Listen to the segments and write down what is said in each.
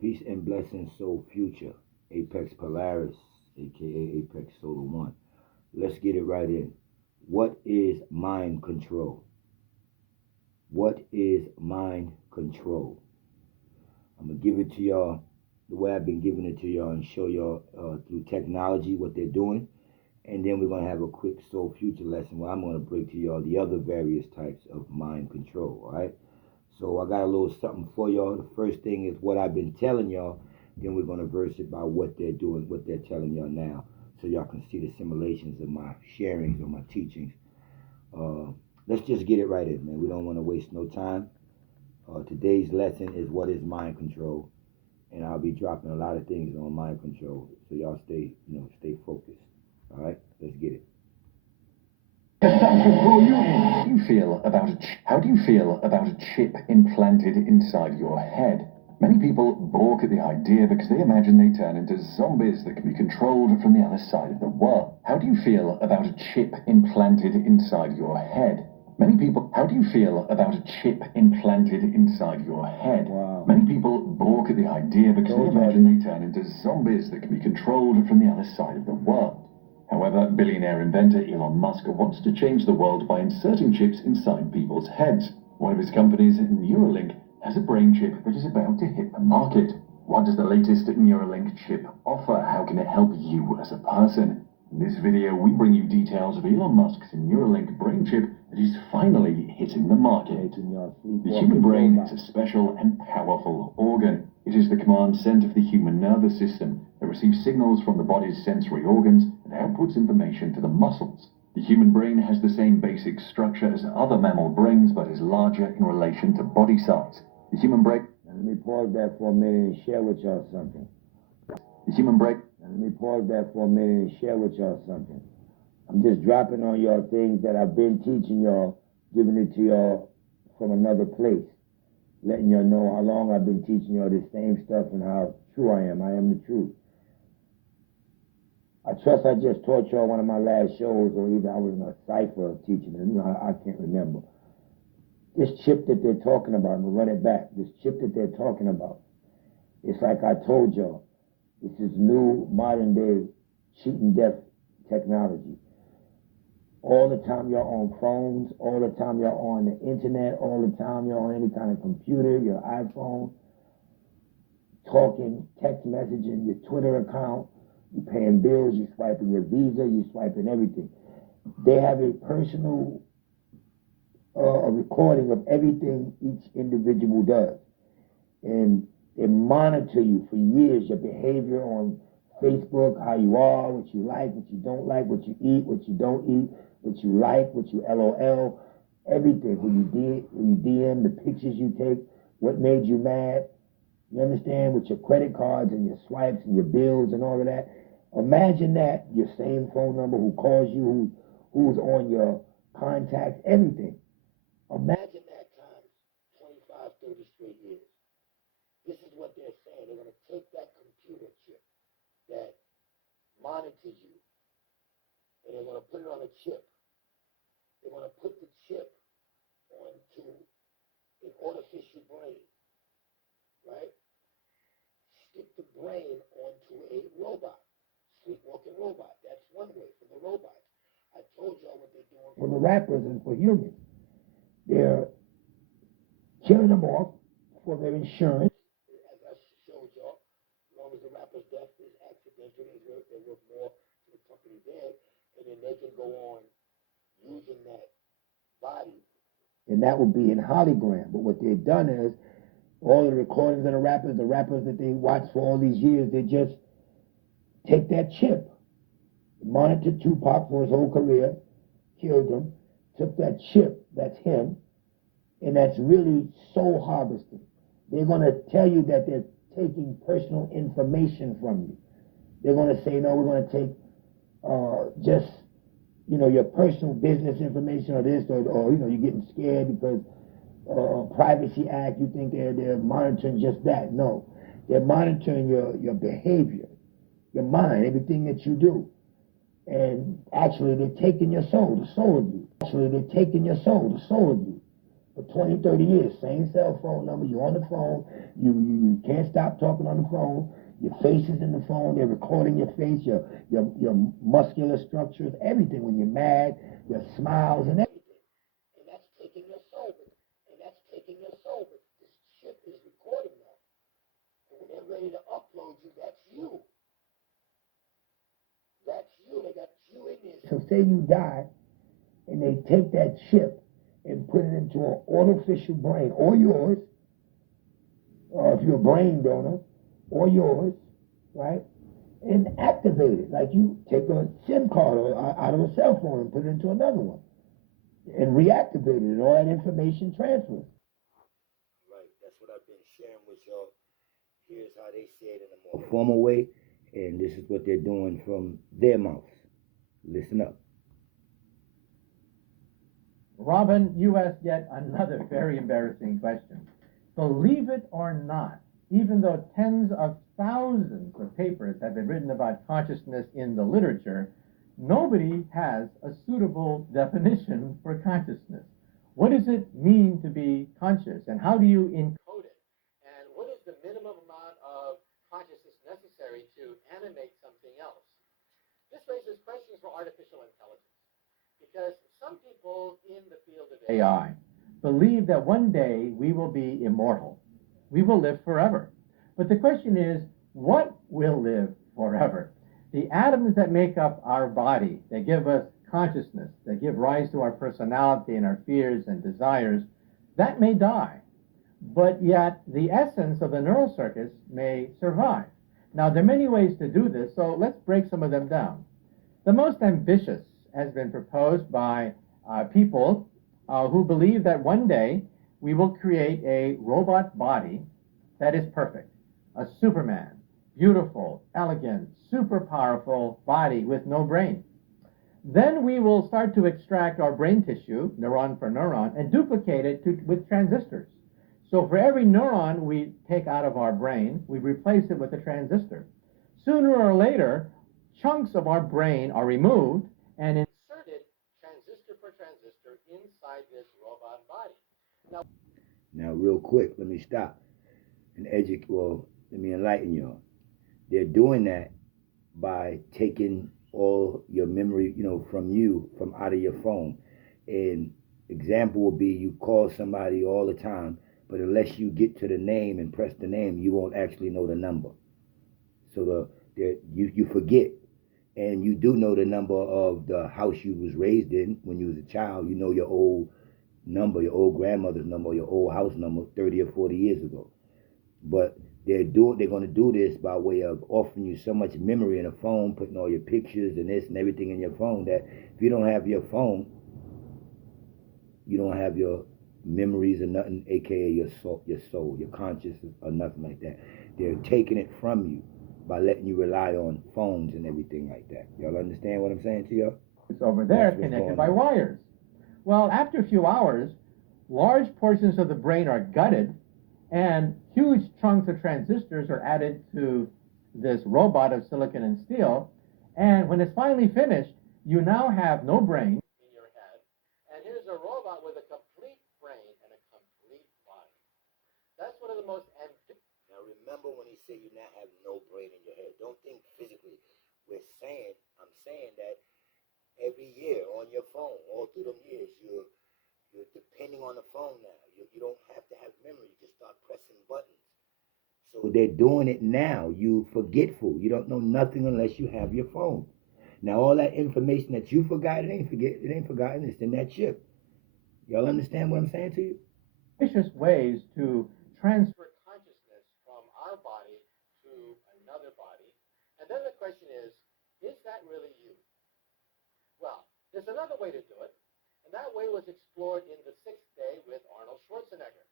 Peace and blessings, soul future. APEXX Polaris, aka APEXX Solar One. Let's get it right in. What is mind control? What is mind control? I'm going to give it to y'all the way I've been giving it to y'all and show y'all through technology what they're doing. And then we're going to have a quick soul future lesson where I'm going to break to y'all the other various types of mind control, all right? So I got a little something for y'all. The first thing is what I've been telling y'all. Then we're going to verse it by what they're doing, what they're telling y'all now, so y'all can see the simulations of my sharings or my teachings. Let's just get it right in, man. We don't want to waste no time. Today's lesson is what is mind control, and I'll be dropping a lot of things on mind control, so y'all stay focused. All right, let's get it. How do you feel about a chip implanted inside your head? Many people balk at the idea because they imagine they turn into zombies that can be controlled from the other side of the world. How do you feel about a chip implanted inside your head? How do you feel about a chip implanted inside your head? Wow. Many people balk at the idea because they imagine they turn into zombies that can be controlled from the other side of the world. However, billionaire inventor Elon Musk wants to change the world by inserting chips inside people's heads. One of his companies, Neuralink, has a brain chip that is about to hit the market. What does the latest Neuralink chip offer? How can it help you as a person? In this video, we bring you details of Elon Musk's Neuralink brain chip that is finally hitting the market. The human brain is a special and powerful organ. It is the command center of the human nervous system that receives signals from the body's sensory organs and outputs information to the muscles. The human brain has the same basic structure as other mammal brains, but is larger in relation to body size. The human brain... Let me pause that for a minute and share with y'all something. The human brain... Let me pause that for a minute and share with y'all something. I'm just dropping on y'all things that I've been teaching y'all, giving it to y'all from another place, letting y'all know how long I've been teaching y'all this same stuff and how true I am. I am the truth. I trust I just taught y'all one of my last shows, or either I was in a cipher teaching it. I can't remember. This chip that they're talking about, I'm going to run it back. This chip that they're talking about, it's like I told y'all, this is new modern day cheating death technology. All the time you're on phones, all the time you're on the internet, all the time you're on any kind of computer, your iPhone, talking, text messaging, your Twitter account, you're paying bills, you're swiping your Visa, you're swiping everything. They have a personal a recording of everything each individual does. And they monitor you for years, your behavior on Facebook, how you are, what you like, what you don't like, what you eat, what you don't eat, what you like, what you LOL, everything, who you DM, the pictures you take, what made you mad. You understand? With your credit cards and your swipes and your bills and all of that. Imagine that, your same phone number, who calls you, who's on your contacts, everything. Imagine that times 25, 30 straight years. This is what they're saying. They're going to take that computer chip that monitors you, and they're going to put it on a chip. They're going to put the chip onto an artificial brain, right? Stick the brain onto a robot, sleepwalking robot. That's one way for the robots. I told y'all what they're doing for the rappers and for humans. They're killing them off for their insurance. As I showed y'all, as long as the rapper's death is accidental, they're worth more to the company dead, and then they can go on using that body. And that would be in hologram. But what they've done is, all the recordings of the rappers that they watched for all these years, they just take that chip, monitored Tupac for his whole career, killed him, took that chip, that's him, and that's really soul harvesting. They're going to tell you that they're taking personal information from you. They're going to say, no, we're going to take just, your personal business information or this, or you're getting scared because Privacy Act, you think they're monitoring just that. No, they're monitoring your behavior, your mind, everything that you do. And actually, they're taking your soul, the soul of you. Actually, they're taking your soul, the soul of you. For 20, 30 years, same cell phone number, you're on the phone, You can't stop talking on the phone. Your face is in the phone. They're recording your face, your muscular structures, everything. When you're mad, your smiles and everything. And that's taking your soul. This chip is recording that. And when they're ready to upload you, that's you. That's you. They got you in there. So say you die, and they take that chip and put it into an artificial brain, or yours, or if you're a brain donor, or yours, right? And activate it. Like you take a SIM card out of a cell phone and put it into another one. And reactivate it, and all that information transfers. Right, that's what I've been sharing with y'all. Here's how they say it in a more formal way, and this is what they're doing from their mouths. Listen up. Robin, you asked yet another very embarrassing question. Believe it or not, even though tens of thousands of papers have been written about consciousness in the literature, nobody has a suitable definition for consciousness. What does it mean to be conscious, and how do you encode it? And what is the minimum amount of consciousness necessary to animate something else? This raises questions for artificial intelligence, because some people in the field of AI believe that one day we will be immortal. We will live forever. But the question is, what will live forever? The atoms that make up our body, they give us consciousness, they give rise to our personality and our fears and desires, that may die. But yet the essence of the neural circuits may survive. Now, there are many ways to do this, so let's break some of them down. The most ambitious has been proposed by people who believe that one day we will create a robot body that is perfect, a Superman, beautiful, elegant, super powerful body with no brain. Then we will start to extract our brain tissue, neuron for neuron, and duplicate it with transistors. So for every neuron we take out of our brain, we replace it with a transistor. Sooner or later, chunks of our brain are removed and inserted transistor for transistor inside this robot body. Now real quick, let me stop and let me enlighten you. They're doing that by taking all your memory, from out of your phone. An example would be you call somebody all the time, but unless you get to the name and press the name, you won't actually know the number. So you forget. And you do know the number of the house you was raised in when you was a child. You know your old number, your old grandmother's number, your old house number 30 or 40 years ago. But they're going to do this by way of offering you so much memory in a phone, putting all your pictures and this and everything in your phone, that if you don't have your phone, you don't have your memories or nothing, aka your soul, your consciousness or nothing like that. They're taking it from you by letting you rely on phones and everything like that. Y'all understand what I'm saying to y'all? It's over there connected by wires. Well, after a few hours, large portions of the brain are gutted, and huge chunks of transistors are added to this robot of silicon and steel. And when it's finally finished, you now have no brain in your head. And here's a robot with a complete brain and a complete body. That's one of the most ambitious. Now remember when he said you now have no brain in your head. Don't think physically. I'm saying that every year on your phone, all through them years, you're depending on the phone now. You don't have to have memory. You just start pressing buttons. So they're doing it now. You forgetful. You don't know nothing unless you have your phone. Now all that information that you forgot, it ain't forgotten. It's in that chip. Y'all understand what I'm saying to you? Ambitious ways to transfer consciousness from our body to another body. And then the question is that really you? Well, there's another way to do it, and that way was explored in The Sixth Day with Arnold Schwarzenegger.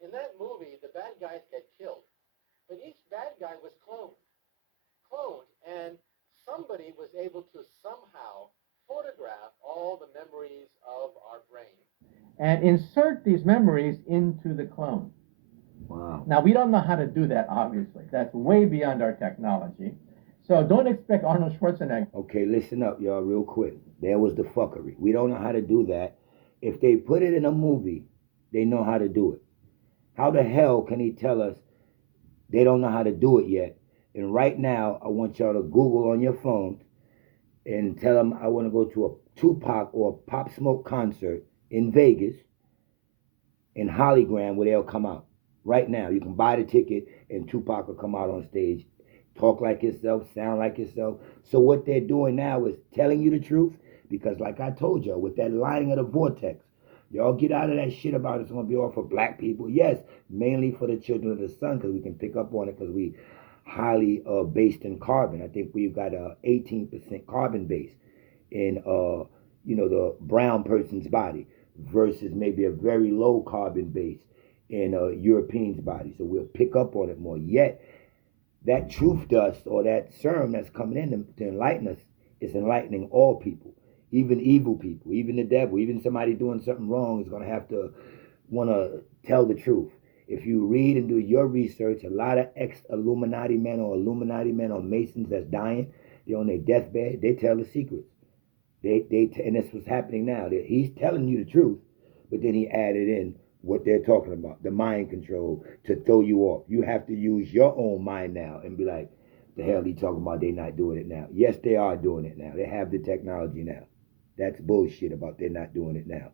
In that movie, the bad guys get killed, but each bad guy was cloned, and somebody was able to somehow photograph all the memories of our brain and insert these memories into the clone. Wow. Now, we don't know how to do that, obviously. That's way beyond our technology. So don't expect Arnold Schwarzenegger. Okay, listen up, y'all, real quick. There was the fuckery. We don't know how to do that. If they put it in a movie, they know how to do it. How the hell can he tell us They don't know how to do it yet. And right now, I want y'all to Google on your phone and tell them I want to go to a Tupac or a Pop Smoke concert in Vegas, in Hologram, where they'll come out. Right now, you can buy the ticket and Tupac will come out on stage, talk like himself, sound like himself. So what they're doing now is telling you the truth, because like I told y'all, with that lining of the vortex, y'all get out of that shit about it's going to be all for black people. Yes, mainly for the children of the sun, because we can pick up on it because we highly based in carbon. I think we've got a 18% carbon base in the brown person's body versus maybe a very low carbon base in a European's body. So we'll pick up on it more. Yet that truth dust or that serum that's coming in to enlighten us is enlightening all people, even evil people, even the devil, even somebody doing something wrong is going to have to want to tell the truth. If you read and do your research, a lot of ex-Illuminati men or Masons that's dying, they're on their deathbed, they tell the secrets. And that's what's happening now. He's telling you the truth, but then he added in what they're talking about, the mind control, to throw you off. You have to use your own mind now and be like, the hell he talking about, they not doing it now. Yes, they are doing it now. They have the technology now. That's bullshit about they're not doing it now.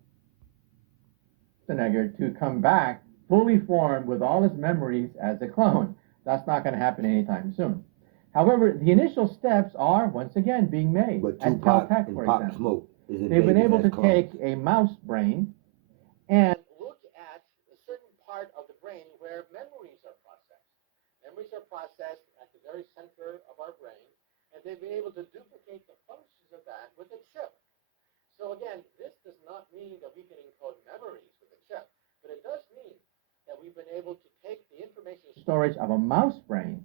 Schwarzenegger to come back fully formed with all his memories as a clone. That's not going to happen anytime soon. However, the initial steps are, once again, being made. But At Tupac Caltech, and for Pop example. Smoke is in They've been Vegas able to as clones. take a mouse brain and look at a certain part of the brain where memories are processed. Memories are processed at the very center of our brain, and they've been able to duplicate the functions of that with a chip. So again, this does not mean that we can encode memories with a chip, but it does mean that we've been able to take the information storage of a mouse brain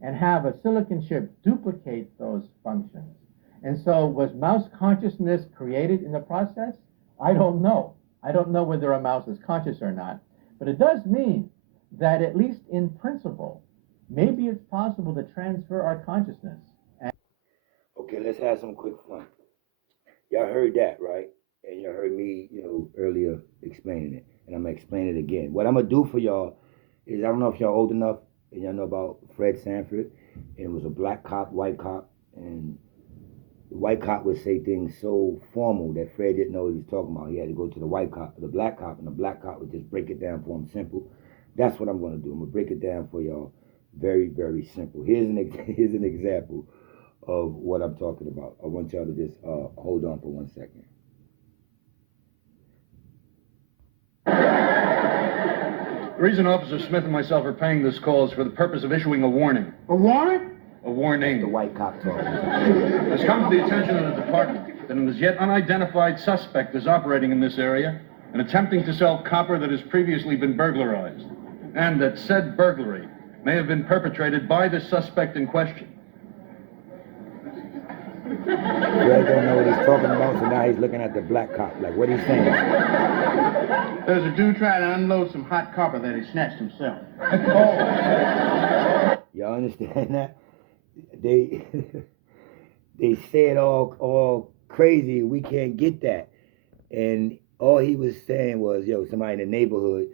and have a silicon chip duplicate those functions. And so was mouse consciousness created in the process? I don't know. I don't know whether a mouse is conscious or not, but it does mean that at least in principle, maybe it's possible to transfer our consciousness. Okay, let's have some quick fun. Y'all heard that, right? And y'all heard me, earlier explaining it. And I'm going to explain it again. What I'm going to do for y'all is, I don't know if y'all old enough and y'all know about Fred Sanford. And it was a black cop, white cop. And the white cop would say things so formal that Fred didn't know what he was talking about. He had to go to the white cop, the black cop, and the black cop would just break it down for him simple. That's what I'm going to do. I'm going to break it down for y'all very, very simple. Here's an example of what I'm talking about. I want y'all to just hold on for 1 second. The reason Officer Smith and myself are paying this call is for the purpose of issuing a warning. A warrant? A warning. The white cop talking. It has come to the attention of the department that an as yet unidentified suspect is operating in this area and attempting to sell copper that has previously been burglarized, and that said burglary may have been perpetrated by the suspect in question. Fred don't know what he's talking about, so now he's looking at the black cop, like, what he's saying. There's a dude trying to unload some hot copper that he snatched himself. Y'all understand that? They say it all crazy, we can't get that. And all he was saying was, somebody in the neighborhood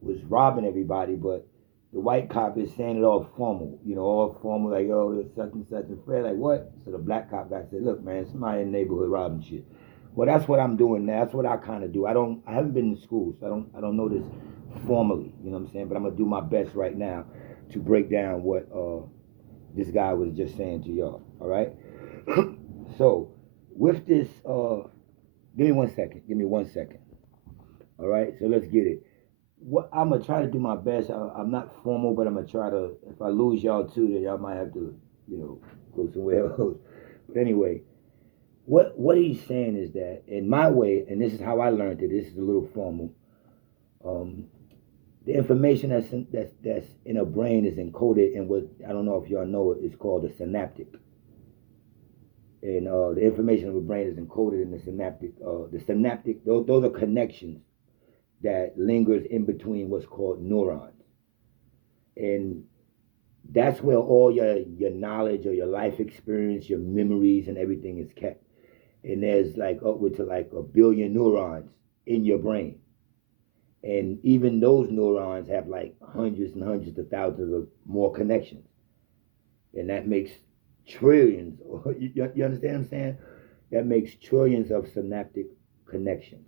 was robbing everybody, but the white cop is saying it all formal, all formal, like, there's such and such, and Fred, like, what? So the black cop guy said, look, man, somebody in the neighborhood robbing shit. Well, that's what I'm doing now. That's what I kind of do. I haven't been in school, so I don't know this formally, you know what I'm saying? But I'm going to do my best right now to break down what this guy was just saying to y'all, all right? So, with this, give me 1 second. All right, so let's get it. What I'm going to try to do my best. I'm not formal, but I'm going to try to, if I lose y'all too, then y'all might have to, go somewhere else. But anyway, what he's saying is that, in my way, and this is how I learned it, this is a little formal, the information that's in a brain is encoded in what, I don't know if y'all know it, it's called a synaptic. And the information of the brain is encoded in the synaptic, those are connections that lingers in between what's called neurons. And that's where all your knowledge or your life experience, your memories and everything is kept. And there's like upward to like 1 billion neurons in your brain. And even those neurons have like hundreds and hundreds of thousands of more connections. And that makes trillions, you understand what I'm saying? That makes trillions of synaptic connections,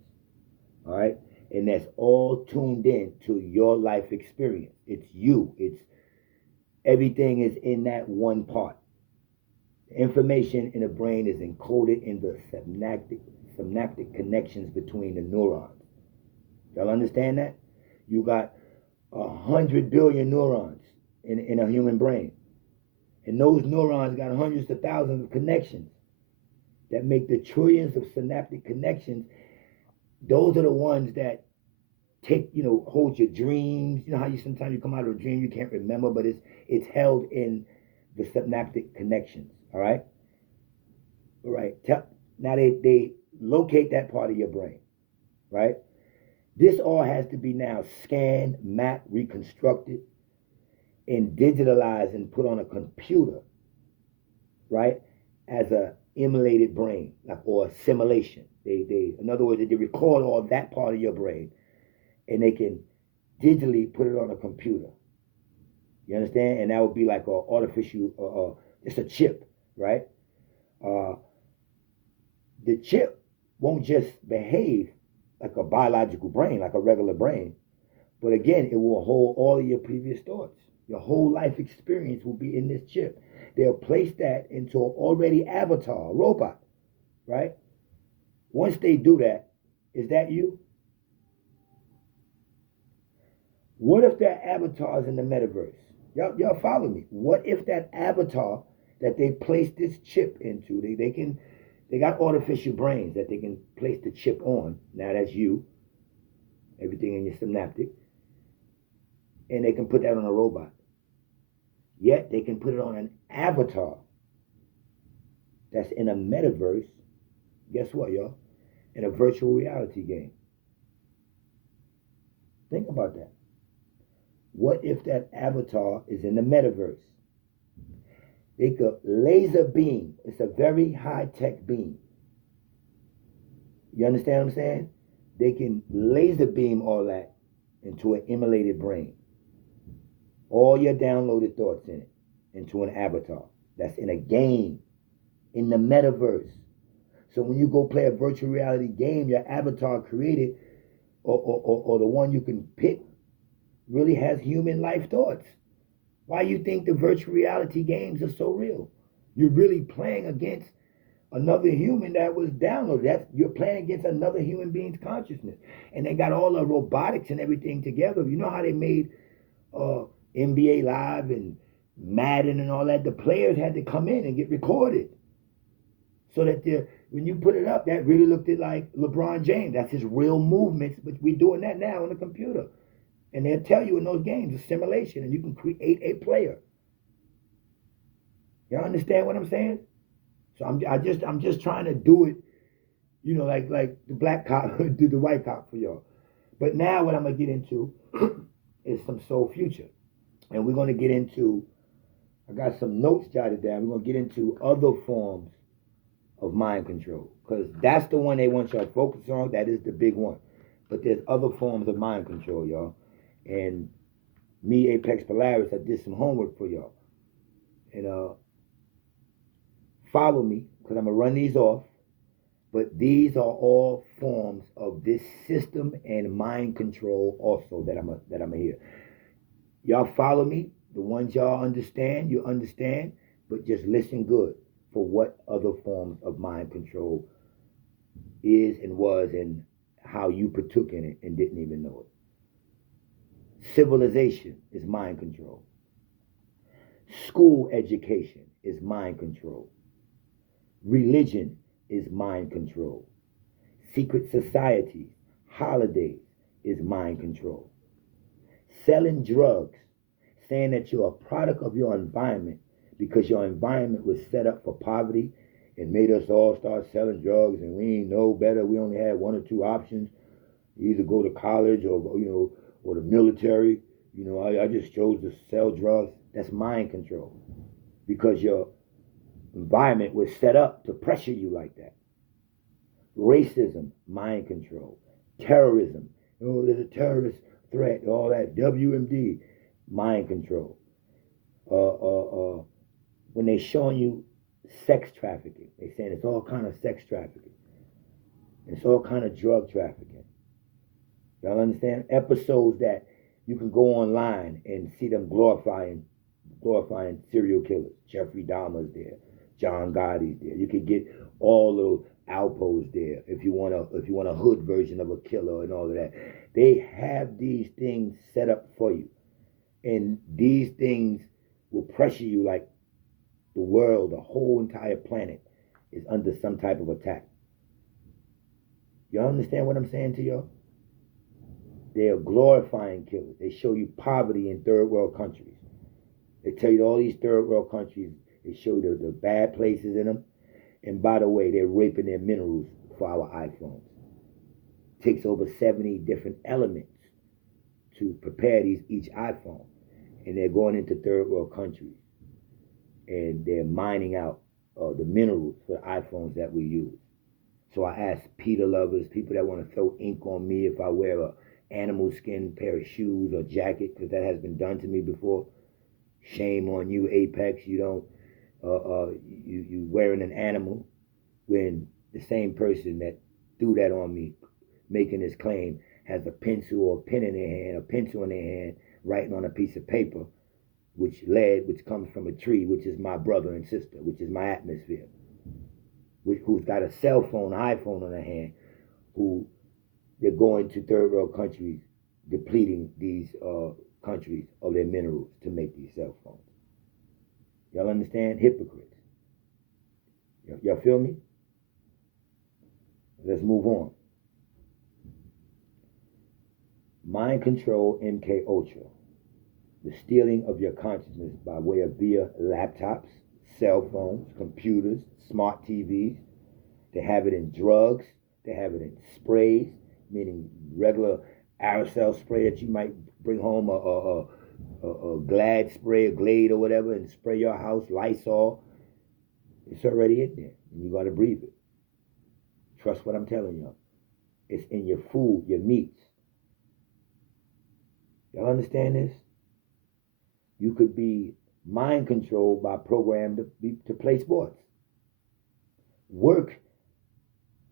all right? And that's all tuned in to your life experience. It's you. It's everything is in that one part. The information in the brain is encoded in the synaptic connections between the neurons. Y'all understand that? You got 100 billion neurons in a human brain. And those neurons got hundreds of thousands of connections that make the trillions of synaptic connections. Those are the ones that take, hold your dreams. You know how sometimes you come out of a dream you can't remember, but it's held in the synaptic connections, all right? All right. Now they locate that part of your brain, right? This all has to be now scanned, mapped, reconstructed, and digitalized and put on a computer, right? As a emulated brain, or a simulation. In other words, they record all that part of your brain, and they can digitally put it on a computer. You understand? And that would be like an artificial, just a chip, right? The chip won't just behave like a biological brain, like a regular brain, but again, it will hold all of your previous thoughts. Your whole life experience will be in this chip. They'll place that into an already avatar, a robot, right? Once they do that, is that you? What if that avatar is in the metaverse? Y'all follow me. What if that avatar that they place this chip into, they got artificial brains that they can place the chip on. Now that's you, everything in your synaptic, and they can put that on a robot. Yet they can put it on an avatar that's in a metaverse. Guess what, y'all? In a virtual reality game. Think about that. What if that avatar is in the metaverse? They could laser beam. It's a very high-tech beam. You understand what I'm saying? They can laser beam all that into an emulated brain. All your downloaded thoughts in it, into an avatar that's in a game, in the metaverse. So when you go play a virtual reality game, your avatar created, or the one you can pick, really has human life thoughts. Why you think the virtual reality games are so real? You're really playing against another human that was downloaded. You're playing against another human being's consciousness. And they got all the robotics and everything together. You know how they made NBA Live and Madden and all that? The players had to come in and get recorded. So that when you put it up, that really looked like LeBron James. That's his real movements, but we're doing that now on the computer. And they'll tell you in those games, a simulation, and you can create a player. Y'all understand what I'm saying? So I'm just trying to do it, like the black cop did the white cop for y'all. But now what I'm gonna get into is some soul future, and we're gonna get into. I got some notes jotted down. We're gonna get into other forms of mind control, because that's the one they want y'all to focus on. That is the big one. But there's other forms of mind control, y'all. And me, APEXX Polaris, I did some homework for y'all. And follow me, because I'm going to run these off. But these are all forms of this system and mind control also that I'm here. Y'all follow me. The ones y'all understand, you understand. But just listen good for what other forms of mind control is and was and how you partook in it and didn't even know it. Civilization is mind control. School education is mind control. Religion is mind control. Secret societies, holidays is mind control. Selling drugs, saying that you're a product of your environment because your environment was set up for poverty and made us all start selling drugs, and we ain't know better. We only had one or two options. You either go to college or the military. I just chose to sell drugs. That's mind control, because your environment was set up to pressure you like that. Racism, mind control. Terrorism There's a terrorist threat, all that. WMD, mind control. When they showing you sex trafficking, they saying it's all kind of sex trafficking. It's all kind of drug trafficking. Y'all understand? Episodes that you can go online and see them glorifying serial killers. Jeffrey Dahmer's there, John Gotti's there. You can get all those Alpos there if you want a hood version of a killer and all of that. They have these things set up for you, and these things will pressure you like the world, the whole entire planet is under some type of attack. Y'all understand what I'm saying to y'all? They are glorifying killers. They show you poverty in third world countries. They tell you all these third world countries, they show you the bad places in them. And by the way, they're raping their minerals for our iPhones. It takes over 70 different elements to prepare each iPhone. And they're going into third world countries. And they're mining out the minerals for the iPhones that we use. So I ask PETA lovers, people that want to throw ink on me if I wear a animal skin pair of shoes or jacket, because that has been done to me before. Shame on you, APEXX. You don't you wearing an animal when the same person that threw that on me, making this claim, has a pencil or a pen in their hand, a pencil in their hand, writing on a piece of paper, which comes from a tree, which is my brother and sister, which is my atmosphere, who's got a cell phone, iPhone in their hand, who they're going to third world countries, depleting these countries of their minerals to make these cell phones. Y'all understand? Hypocrites. Y'all feel me? Let's move on. Mind control MK Ultra. The stealing of your consciousness by way of via laptops, cell phones, computers, smart TVs. They have it in drugs. They have it in sprays, meaning regular aerosol spray that you might bring home, a Glad spray, a Glade or whatever, and spray your house, Lysol. It's already in there, and you got to breathe it. Trust what I'm telling y'all. It's in your food, your meats. Y'all understand this? You could be mind controlled by programmed to play sports. Work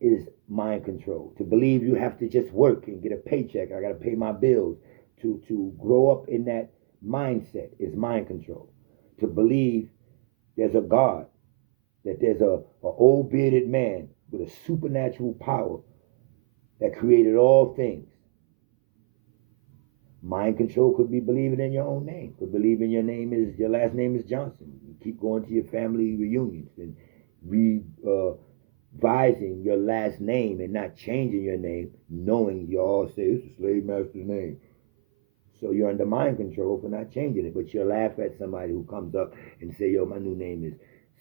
is mind control. To believe you have to just work and get a paycheck. I got to pay my bills. To grow up in that mindset is mind control. To believe there's a God, that there's a old bearded man with a supernatural power that created all things. Mind control could be believing in your own name. Could believe in your last name is Johnson. You keep going to your family reunions and revising your last name and not changing your name, knowing you all say it's a slave master's name. So you're under mind control for not changing it, but you'll laugh at somebody who comes up and say, yo, my new name is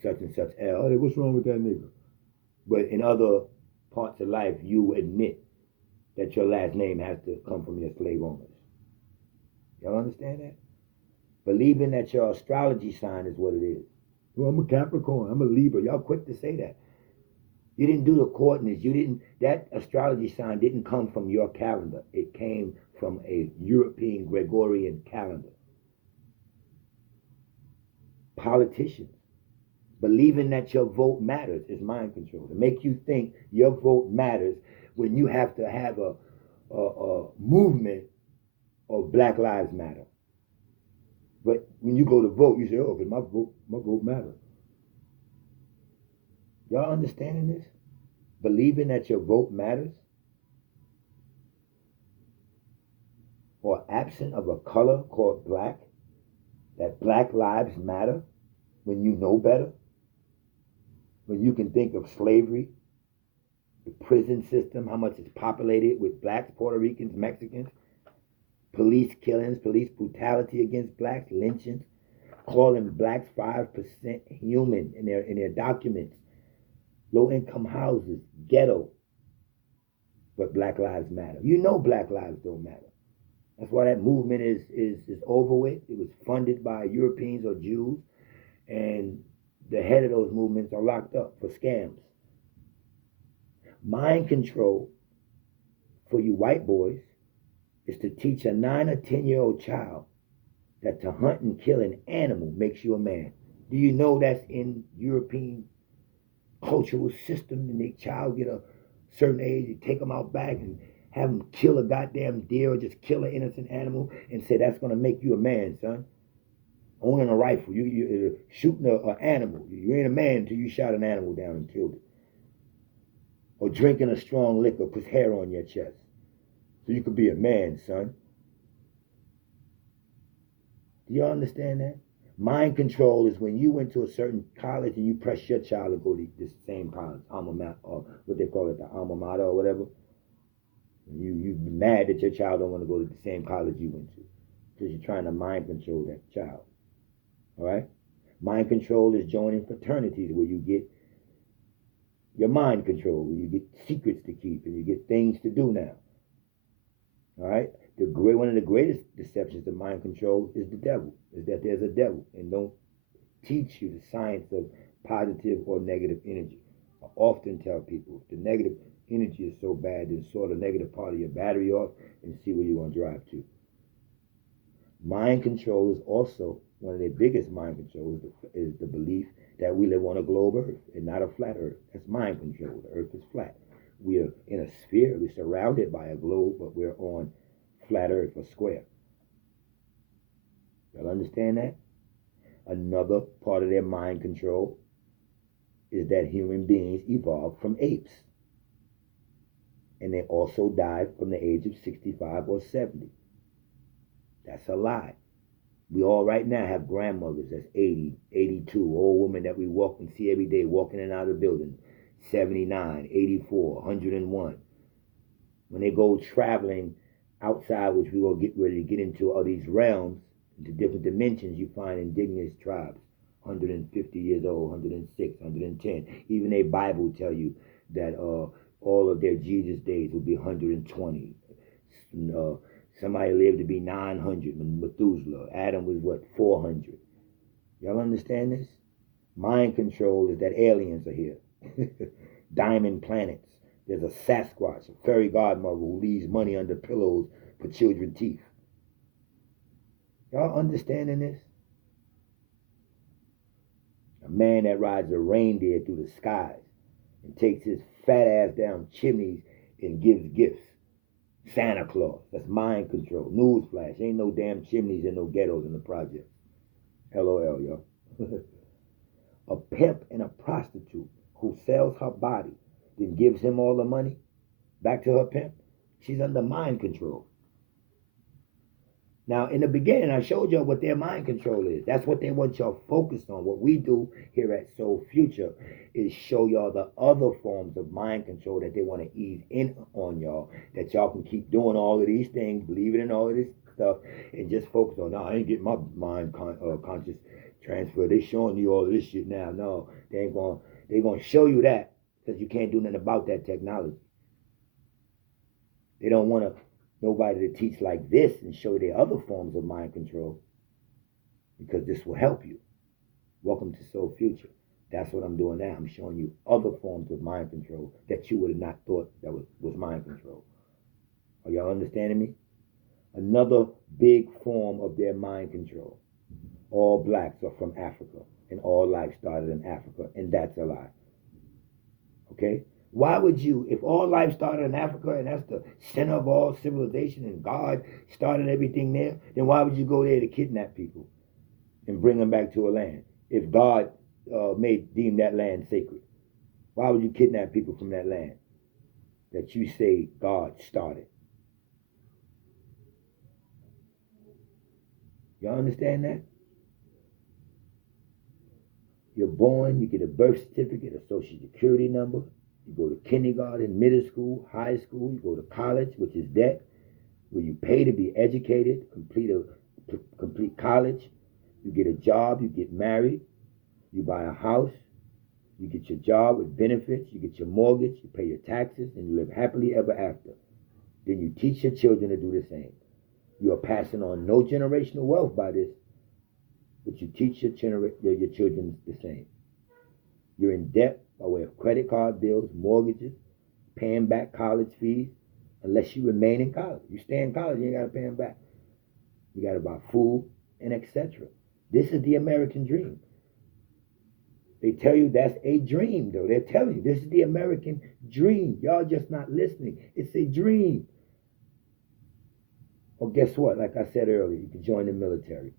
such and such L. Oh, what's wrong with that nigga? But in other parts of life, you admit that your last name has to come from your slave owners. Y'all understand that? Believing that your astrology sign is what it is. Well, I'm a Capricorn, I'm a Libra. Y'all quick to say that. You didn't do the coordinates. That astrology sign didn't come from your calendar. It came from a European Gregorian calendar. Politicians, believing that your vote matters is mind control. To make you think your vote matters when you have to have a movement of Black Lives Matter. But when you go to vote, you say, oh, okay, my vote matters. Y'all understanding this? Believing that your vote matters? Or absent of a color called black, that Black Lives Matter when you know better? When you can think of slavery, the prison system, how much it's populated with blacks, Puerto Ricans, Mexicans, police killings, police brutality against blacks, lynchings, calling blacks 5% human in their documents, low-income houses, ghetto, but Black Lives Matter. You know Black lives don't matter. That's why that movement is over with. It was funded by Europeans or Jews, and the head of those movements are locked up for scams. Mind control for you white boys is to teach a 9 or 10-year-old child that to hunt and kill an animal makes you a man. Do you know that's in European cultural system? And the child get a certain age, you take them out back and have them kill a goddamn deer or just kill an innocent animal and say that's going to make you a man, son. Owning a rifle, you shooting an animal. You ain't a man until you shot an animal down and killed it. Or drinking a strong liquor puts hair on your chest. So you could be a man, son. Do y'all understand that? Mind control is when you went to a certain college and you press your child to go to the same college, alma mater, or what they call it, the alma mater or whatever. You mad that your child don't want to go to the same college you went to because you're trying to mind control that child. All right? Mind control is joining fraternities where you get your mind control, where you get secrets to keep and you get things to do now. All right? One of the greatest deceptions of mind control is the devil, is that there's a devil and don't teach you the science of positive or negative energy. I often tell people if the negative energy is so bad, then sort the negative part of your battery off and see where you're going to drive to. Mind control is also one of the biggest mind controls is the belief that we live on a globe earth and not a flat earth. That's mind control. The earth is flat. We are in a sphere. We're surrounded by a globe, but we're on flat earth or square. Y'all understand that? Another part of their mind control is that human beings evolved from apes. And they also died from the age of 65 or 70. That's a lie. We all right now have grandmothers that's 80, 82, old women that we walk and see every day walking in and out of the building, 79, 84, 101. When they go traveling outside, which we will get ready to get into, all these realms, into different dimensions, you find indigenous tribes, 150 years old, 106, 110. Even their Bible tell you that all of their Jesus days will be 120. Somebody lived to be 900 when Methuselah. Adam was, what, 400. Y'all understand this? Mind control is that aliens are here. Diamond planets. There's a Sasquatch, a fairy godmother who leaves money under pillows for children's teeth. Y'all understanding this? A man that rides a reindeer through the skies and takes his fat ass down chimneys and gives gifts. Santa Claus. That's mind control. Newsflash. Ain't no damn chimneys and no ghettos in the project. LOL, y'all. A pimp and a prostitute who sells her body then gives him all the money back to her pimp. She's under mind control. Now, in the beginning, I showed y'all what their mind control is. That's what they want y'all focused on. What we do here at Soul Future is show y'all the other forms of mind control that they want to ease in on y'all, that y'all can keep doing all of these things, believing in all of this stuff, and just focus on, no, I ain't getting my mind conscious transfer. They showing you all of this shit now. No, they're going to show you that because you can't do nothing about that technology. They don't want nobody to teach like this and show their other forms of mind control because this will help you. Welcome to Soul Future. That's what I'm doing now. I'm showing you other forms of mind control that you would have not thought that was mind control. Are y'all understanding me? Another big form of their mind control. All blacks are from Africa and all life started in Africa, and that's a lie. Okay? Why would you, if all life started in Africa and that's the center of all civilization and God started everything there, then why would you go there to kidnap people and bring them back to a land? If God deemed that land sacred, why would you kidnap people from that land that you say God started? Y'all understand that? You're born, you get a birth certificate, a social security number. You go to kindergarten, middle school, high school. You go to college, which is debt, where you pay to be educated, complete college. You get a job, you get married, you buy a house, you get your job with benefits, you get your mortgage, you pay your taxes, and you live happily ever after. Then you teach your children to do the same. You are passing on no generational wealth by this, but you teach your children the same. You're in debt by way of credit card bills, mortgages, paying back college fees, unless you remain in college. You stay in college, you ain't got to pay them back. You got to buy food and etc. This is the American dream. They tell you that's a dream, though. They're telling you this is the American dream. Y'all just not listening. It's a dream. Well, guess what? Like I said earlier, you can join the military.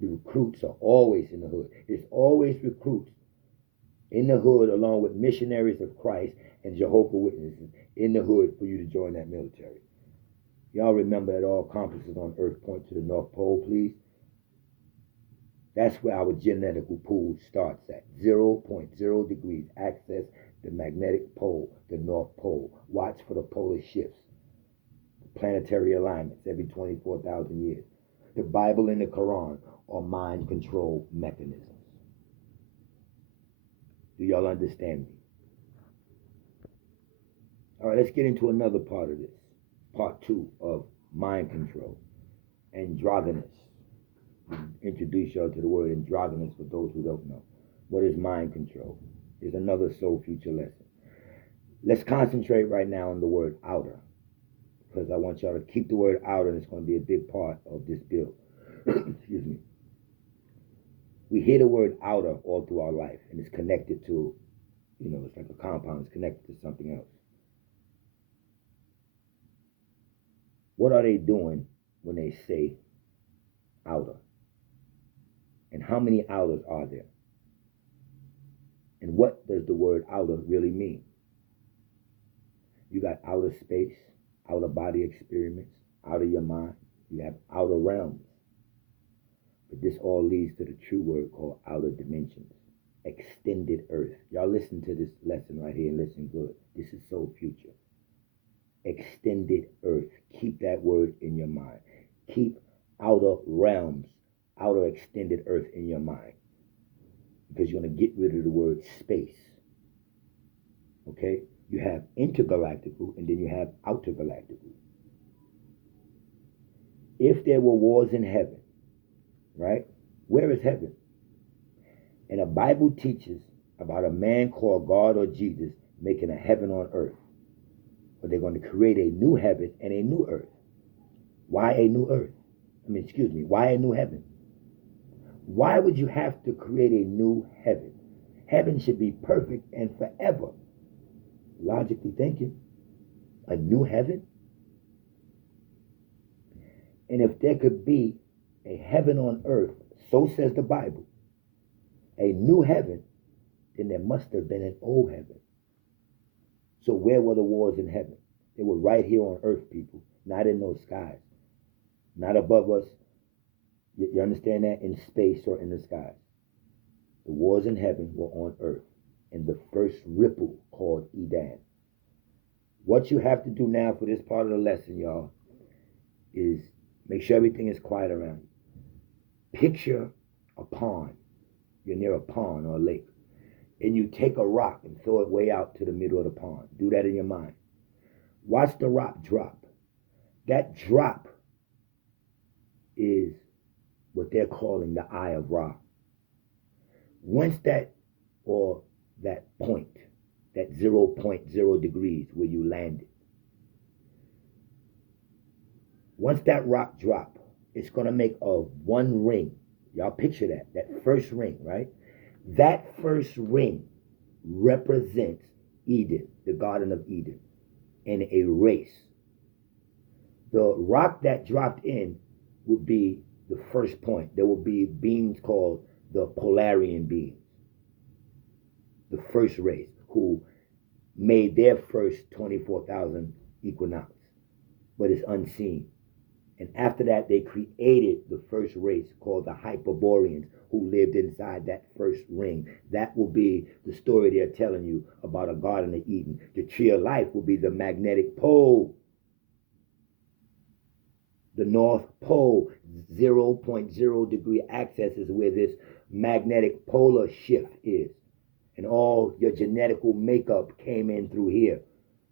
The recruits are always in the hood. It's always recruits in the hood along with missionaries of Christ and Jehovah's Witnesses in the hood for you to join that military. Y'all remember that all compasses on Earth point to the North Pole, please? That's where our genetical pool starts at. 0.0 degrees. Access the magnetic pole, the North Pole. Watch for the polar shifts. Planetary alignments every 24,000 years. The Bible and the Quran are mind control mechanisms. Do y'all understand me? All right, let's get into another part of this. Part 2 of mind control. Androgynous. Introduce y'all to the word androgynous for those who don't know. What is mind control? Is another soul future lesson. Let's concentrate right now on the word outer, because I want y'all to keep the word outer, and it's going to be a big part of this bill. Excuse me. We hear the word outer all through our life, and it's connected to, it's like a compound. It's connected to something else. What are they doing when they say outer? And how many outers are there? And what does the word outer really mean? You got outer space, outer body experiments, out of your mind. You have outer realms. But this all leads to the true word called outer dimensions. Extended earth. Y'all listen to this lesson right here and listen good. This is so future. Extended earth. Keep that word in your mind. Keep outer realms, outer extended earth in your mind. Because you're going to get rid of the word space. Okay? You have intergalactical and then you have outergalactical. If there were wars in heaven, right? Where is heaven? And the Bible teaches about a man called God or Jesus making a heaven on earth. But they're going to create a new heaven and a new earth. Why a new earth? Why a new heaven? Why would you have to create a new heaven? Heaven should be perfect and forever. Logically thinking, a new heaven? And if there could be a heaven on earth, so says the Bible, a new heaven, then there must have been an old heaven. So where were the wars in heaven? They were right here on earth, people, not in those skies, not above us. You understand that? In space or in the skies. The wars in heaven were on earth, in the first ripple called Eden. What you have to do now for this part of the lesson, y'all, is make sure everything is quiet around you. Picture a pond. You're near a pond or a lake. And you take a rock and throw it way out to the middle of the pond. Do that in your mind. Watch the rock drop. That drop is what they're calling the eye of Ra. Once that point, that 0.0 degrees where you landed, once that rock drop, it's going to make a one ring. Y'all picture that first ring, right? That first ring represents Eden, the Garden of Eden, and a race. The rock that dropped in would be the first point. There will be beings called the Polarian beings, the first race, who made their first 24,000 equinox, but it's unseen. And after that, they created the first race called the Hyperboreans, who lived inside that first ring. That will be the story they're telling you about a Garden of Eden. The tree of life will be the magnetic pole. The North Pole, 0.0 degree axis is where this magnetic polar shift is. And all your genetical makeup came in through here.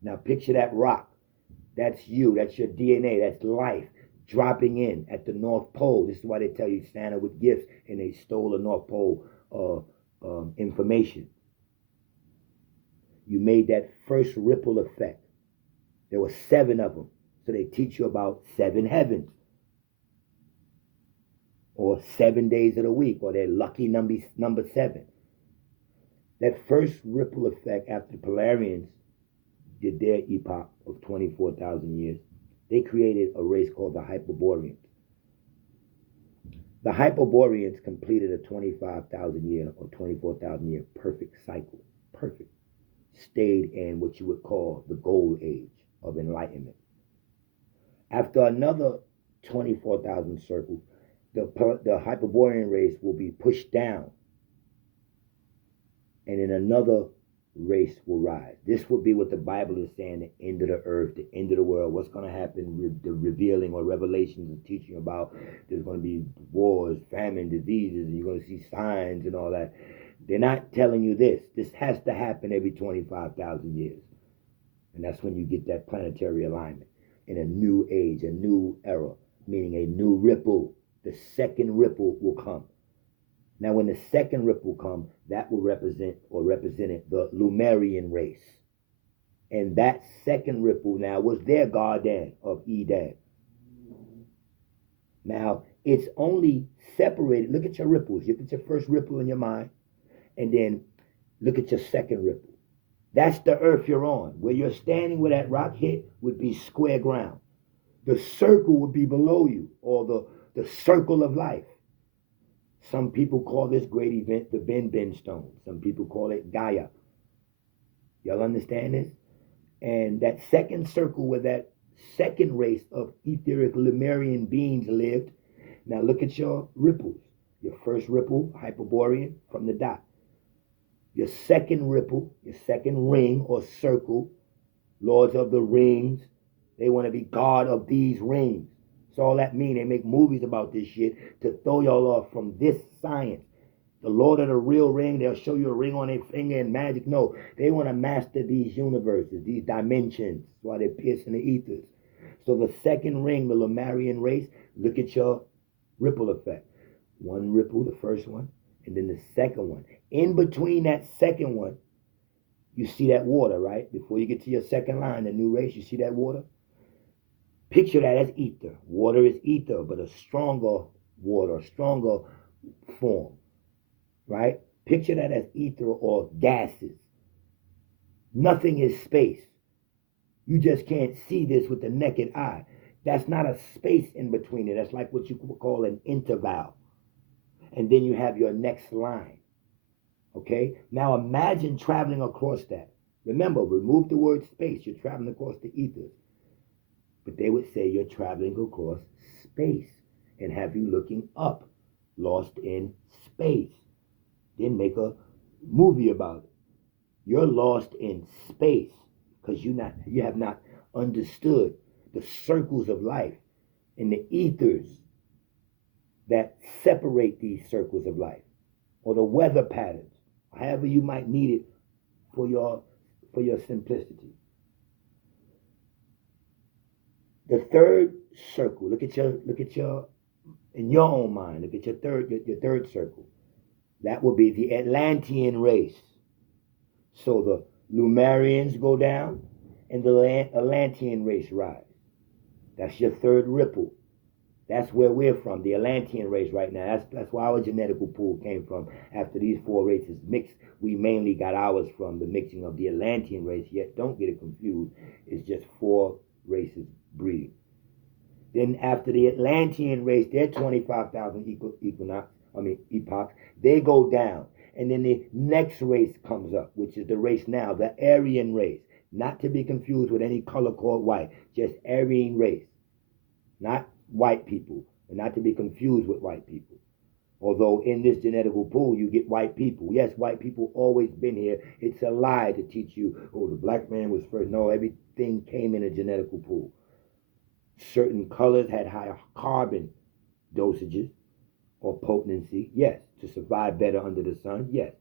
Now picture that rock. That's you. That's your DNA. That's life dropping in at the North Pole. This is why they tell you Santa with gifts, and they stole the North Pole information. You made that first ripple effect. There were 7 of them. So they teach you about 7 heavens, or 7 days of the week, or their lucky number 7. That first ripple effect after the Polarians did their epoch of 24,000 years, they created a race called the Hyperboreans. The Hyperboreans completed a 25,000 year or 24,000 year perfect cycle. Perfect. Stayed in what you would call the gold age of enlightenment. After another 24,000 circles, the Hyperborean race will be pushed down, and then another race will rise. This will be what the Bible is saying, the end of the earth, the end of the world, what's going to happen, the revealing or revelations of teaching about there's going to be wars, famine, diseases, and you're going to see signs and all that. They're not telling you this. This has to happen every 25,000 years. And that's when you get that planetary alignment in a new age, a new era, meaning a new ripple. The second ripple will come. Now, when the second ripple come, that will represented the Lemurian race. And that second ripple now was their garden of Eden. Now, it's only separated. Look at your ripples. Look at your first ripple in your mind, and then look at your second ripple. That's the earth you're on. Where you're standing, where that rock hit, would be square ground. The circle would be below you, or the circle of life. Some people call this great event the Ben stone. Some people call it Gaia. Y'all understand this? And that second circle where that second race of etheric Lemurian beings lived. Now look at your ripples. Your first ripple, Hyperborean, from the dot. Your second ripple, your second ring or circle, lords of the rings. They want to be God of these rings. That's all that means. They make movies about this shit to throw y'all off from this science. The Lord of the real ring, they'll show you a ring on their finger and magic. No, they want to master these universes, these dimensions, while they're piercing the ethers. So the second ring, the Lemurian race, look at your ripple effect. One ripple, the first one, and then the second one. In between that second one, you see that water, right? Before you get to your second line, the new race, you see that water? Picture that as ether. Water is ether, but a stronger water, a stronger form, right? Picture that as ether or gases. Nothing is space. You just can't see this with the naked eye. That's not a space in between it. That's like what you would call an interval. And then you have your next line. Okay? Now imagine traveling across that. Remember, remove the word space. You're traveling across the ethers. But they would say you're traveling across space and have you looking up, lost in space. Then make a movie about it. You're lost in space because you have not understood the circles of life and the ethers that separate these circles of life, or the weather patterns, however you might need it for your simplicity. The third circle, look at your in your own mind, look at your third circle. That will be the Atlantean race. So the Lemurians go down and the Atlantean race rise. That's your third ripple. That's where we're from, the Atlantean race right now. That's where our genetical pool came from. After these 4 races mixed, we mainly got ours from the mixing of the Atlantean race. Yet don't get it confused. It's just 4 races breeding. Then after the Atlantean race, their 25,000 epochs, they go down. And then the next race comes up, which is the race now, the Aryan race. Not to be confused with any color called white, just Aryan race. Not white people, and not to be confused with white people. Although in this genetical pool, you get white people. Yes, white people always been here. It's a lie to teach you, oh, the black man was first. No, everything came in a genetical pool. Certain colors had higher carbon dosages or potency, yes, to survive better under the sun, yes.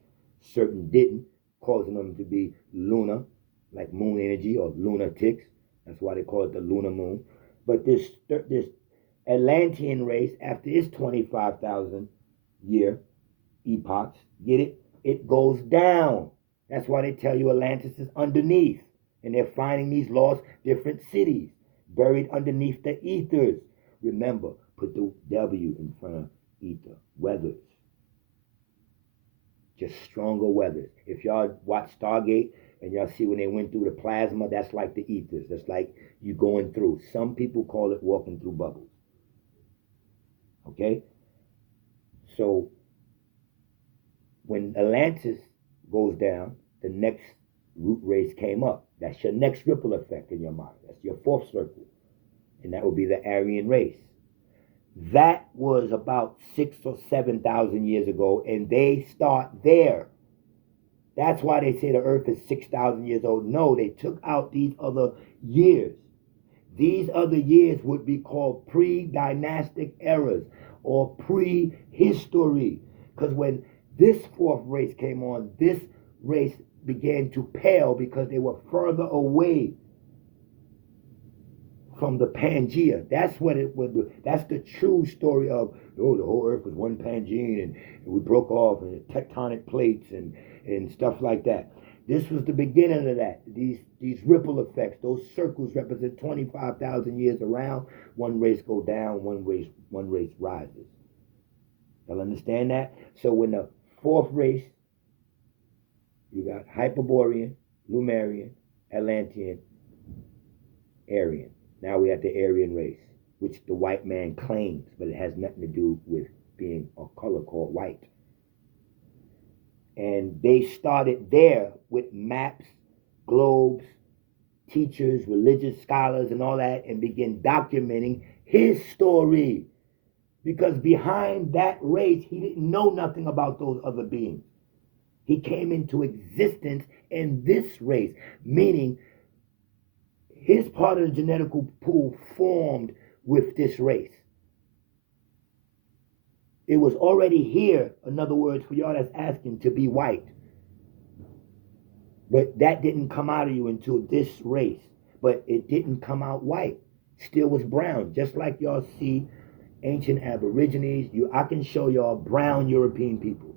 Certain didn't, causing them to be lunar, like moon energy or lunatics. That's why they call it the lunar moon. But this Atlantean race, after its 25,000 year epochs, get it? It goes down. That's why they tell you Atlantis is underneath. And they're finding these lost different cities buried underneath the ethers. Remember, put the W in front of ether. Weathers. Just stronger weathers. If y'all watch Stargate and y'all see when they went through the plasma, that's like the ethers. That's like you going through. Some people call it walking through bubbles. Okay? So, when Atlantis goes down, the next root race came up. That's your next ripple effect in your mind. That's your fourth circle. And that would be the Aryan race. That was about 6,000 or 7,000 years ago, and they start there. That's why they say the earth is 6,000 years old. No, they took out these other years. These other years would be called pre-dynastic eras or pre-history. Because when this fourth race came on, this race began to pale because they were further away from the Pangea. That's what it would do. That's the true story of, oh, the whole earth was one Pangea and we broke off and tectonic plates and stuff like that. This was the beginning of that. These ripple effects, those circles represent 25,000 years around. One race go down, one race rises. Y'all understand that? So when the fourth race, you got Hyperborean, Lemurian, Atlantean, Aryan. Now we have the Aryan race, which the white man claims, but it has nothing to do with being a color called white. And they started there with maps, globes, teachers, religious scholars, and all that, and began documenting his story. Because behind that race, he didn't know nothing about those other beings. He came into existence in this race, meaning his part of the genetical pool formed with this race. It was already here, in other words, for y'all that's asking, to be white. But that didn't come out of you until this race. But it didn't come out white. Still was brown. Just like y'all see ancient Aborigines. I can show y'all brown European people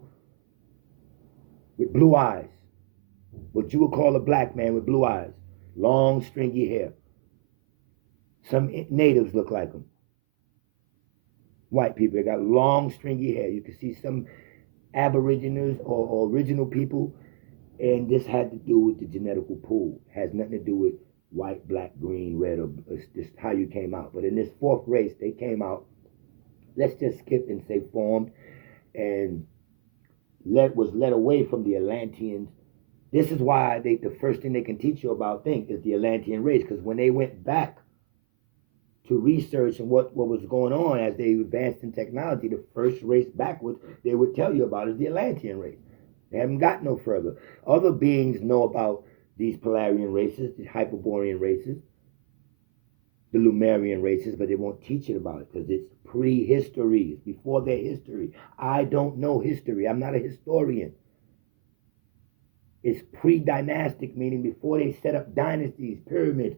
with blue eyes. What you would call a black man with blue eyes. Long, stringy hair. Some natives look like them. White people, they got long, stringy hair. You can see some Aborigines or original people, and this had to do with the genetical pool. It has nothing to do with white, black, green, red, or it's just how you came out. But in this fourth race, they came out, let's just skip and say formed, and was led away from the Atlanteans. This is why the first thing they can teach you about is the Atlantean race, because when they went back to research and what was going on as they advanced in technology, the first race backwards they would tell you about is the Atlantean race. They haven't got no further. Other beings know about these Polarian races, the Hyperborean races, the Lemurian races, but they won't teach it about it because it's prehistory. It's before their history. I don't know history. I'm not a historian. It's pre-dynastic, meaning before they set up dynasties, pyramids,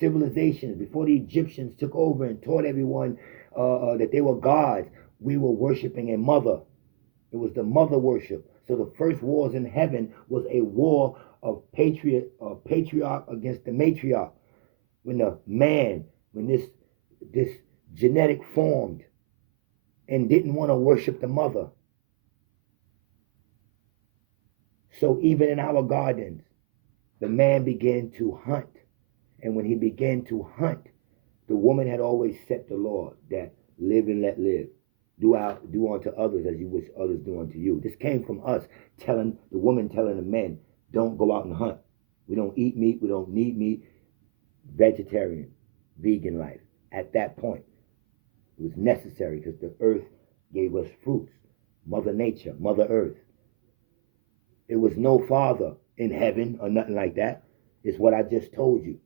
civilizations, before the Egyptians took over and taught everyone that they were gods, we were worshiping a mother. It was the mother worship. So the first wars in heaven was a war of patriarch against the matriarch. When this genetic formed and didn't want to worship the mother. So even in our gardens, the man began to hunt. And when he began to hunt, the woman had always set the law that live and let live. Do unto others as you wish others do unto you. This came from us, the woman telling the men, don't go out and hunt. We don't eat meat. We don't need meat. Vegetarian, vegan life. At that point, it was necessary because the earth gave us fruits. Mother Nature, Mother Earth. It was no father in heaven or nothing like that. It's what I just told you.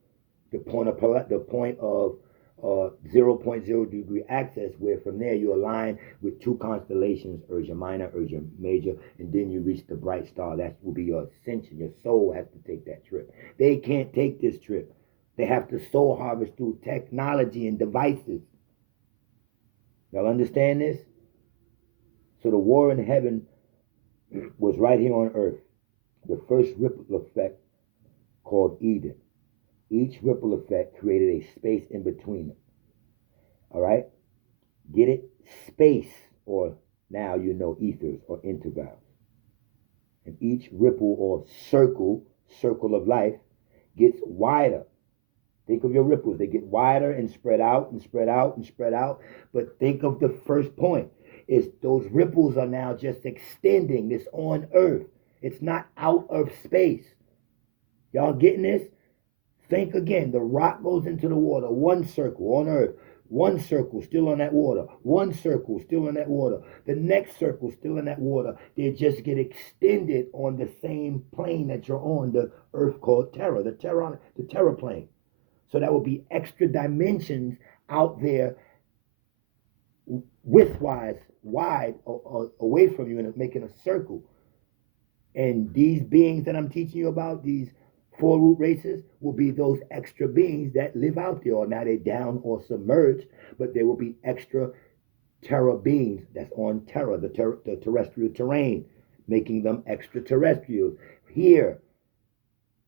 The point of 0.0 degree axis, where from there you align with two constellations, Ursa Minor, Ursa Major, and then you reach the bright star. That will be your ascension. Your soul has to take that trip. They can't take this trip. They have to soul harvest through technology and devices. Y'all understand this? So the war in heaven was right here on earth. The first ripple effect called Eden. Each ripple effect created a space in between them. All right? Get it? Space, or now you know ethers or intervals. And each ripple or circle of life, gets wider. Think of your ripples. They get wider and spread out and spread out and spread out. But think of the first point. Is those ripples are now just extending this on Earth. It's not out of space. Y'all getting this? Think again. The rock goes into the water. One circle on Earth. One circle still on that water. One circle still in that water. The next circle still in that water. They just get extended on the same plane that you're on, the Earth called Terra, the Terra plane. So that will be extra dimensions out there widthwise, wide, away from you, and making a circle. And these beings that I'm teaching you about, these 4 root races, will be those extra beings that live out there. Or now they're down or submerged, but there will be extra Terra beings that's on Terra, the terrestrial terrain, making them extraterrestrials. Here,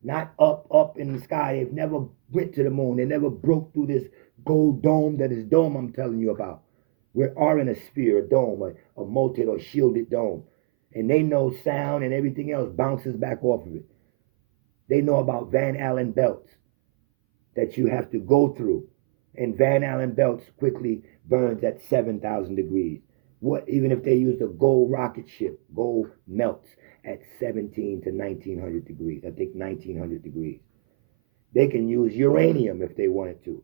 not up in the sky. They've never went to the moon. They never broke through this gold dome that is dome I'm telling you about. We are in a sphere, a dome, a molten or shielded dome. And they know sound and everything else bounces back off of it. They know about Van Allen belts that you have to go through. And Van Allen belts quickly burns at 7,000 degrees. What, even if they use a gold rocket ship, gold melts at 17 to 1900 degrees. I think 1900 degrees. They can use uranium if they wanted to.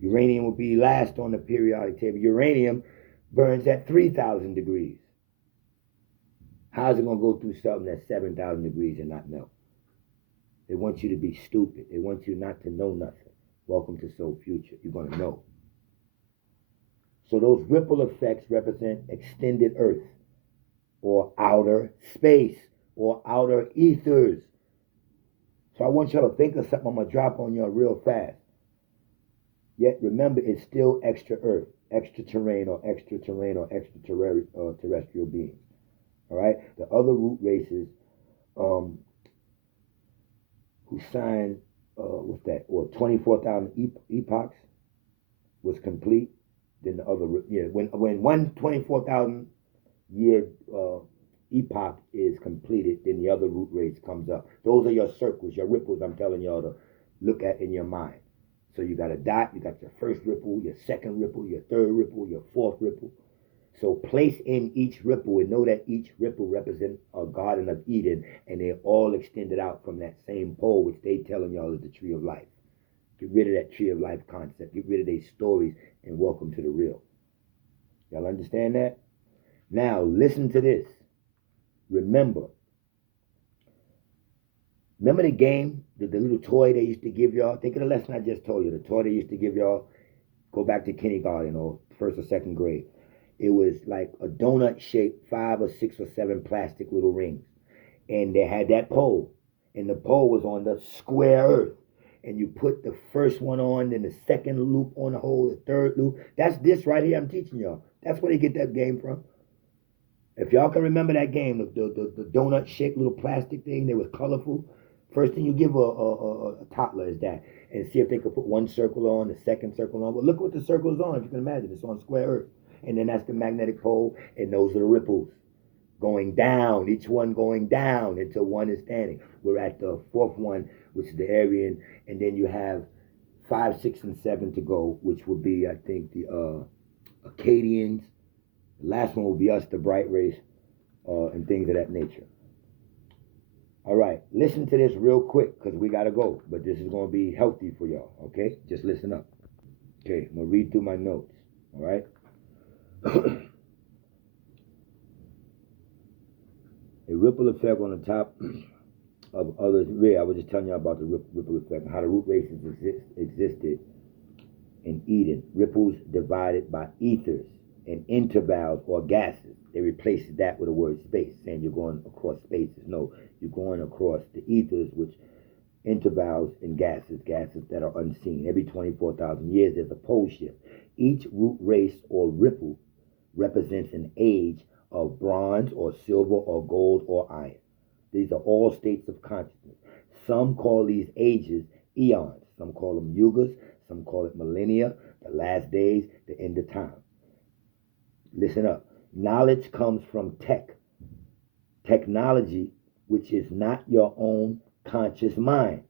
Uranium will be last on the periodic table. Uranium burns at 3,000 degrees. How's it going to go through something that's 7,000 degrees and not melt? They want you to be stupid. They want you not to know nothing. Welcome to Soul Future. You're going to know. So those ripple effects represent extended Earth, or outer space, or outer ethers. So I want y'all to think of something I'm going to drop on y'all real fast. Yet remember, it's still extra Earth, extra terrain, or extraterrestrial beings. All right? The other root races who signed, what's that, or 24,000 epochs was complete. Then the other, when one 24,000 year epoch is completed, then the other root race comes up. Those are your circles, your ripples I'm telling y'all to look at in your mind. So you got a dot, you got your first ripple, your second ripple, your third ripple, your fourth ripple. So place in each ripple and know that each ripple represents a Garden of Eden, and they're all extended out from that same pole, which they telling y'all is the tree of life. Get rid of that tree of life concept. Get rid of these stories and welcome to the real. Y'all understand that? Now, listen to this. Remember the game, the little toy they used to give y'all? Think of the lesson I just told you. The toy they used to give y'all. Go back to kindergarten or first or second grade. It was like a donut-shaped 5 or 6 or 7 plastic little rings. And they had that pole. And the pole was on the square earth. And you put the first one on, then the second loop on the hole, the third loop. That's this right here I'm teaching y'all. That's where they get that game from. If y'all can remember that game, the donut-shaped little plastic thing, they was colorful. First thing you give a toddler is that. And see if they could put one circle on, the second circle on. Well, look what the circle is on, if you can imagine. It's on square earth. And then that's the magnetic pole, and those are the ripples going down, each one going down until one is standing. We're at the 4th one, which is the Aryan, and then you have 5, 6, and 7 to go, which will be, I think, the Akkadians. The last one will be us, the bright race, and things of that nature. All right, listen to this real quick, because we got to go, but this is going to be healthy for y'all, okay? Just listen up. Okay, I'm going to read through my notes, all right? A ripple effect on the top of others. I was just telling you about the ripple effect and how the root races existed in Eden. Ripples divided by ethers and intervals or gases. They replaced that with the word space, saying you're going across spaces. No, you're going across the ethers, which intervals in gases that are unseen. Every 24,000 years, there's a pole shift. Each root race or ripple represents an age of bronze or silver or gold or iron. These are all states of consciousness. Some call these ages eons. Some call them yugas, some call it millennia, the last days, the end of time. Listen up. Knowledge comes from technology, which is not your own conscious mind.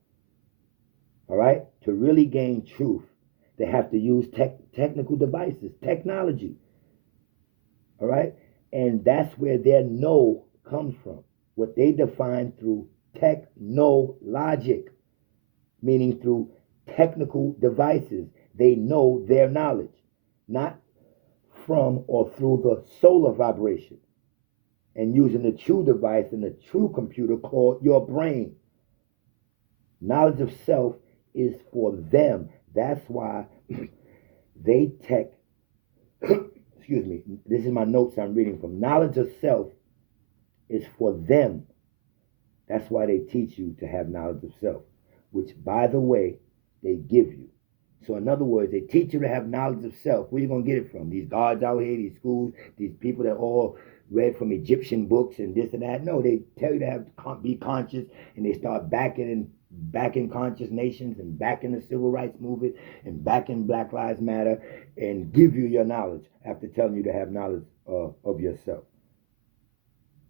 All right? To really gain truth, they have to use technical devices, technology. All right? And that's where their know comes from. What they define through technologic, meaning through technical devices. They know their knowledge, not from or through the solar vibration, and using the true device and the true computer called your brain. Knowledge of self is for them. That's why they excuse me, this is my notes I'm reading from. Knowledge of self is for them. That's why they teach you to have knowledge of self, which, by the way, they give you. So in other words, they teach you to have knowledge of self. Where you going to get it from? These gods out here, these schools, these people that all read from Egyptian books and this and that. No, they tell you to be conscious, and they start backing conscious nations and backing the civil rights movement and backing Black Lives Matter and give you your knowledge after telling you to have knowledge of yourself.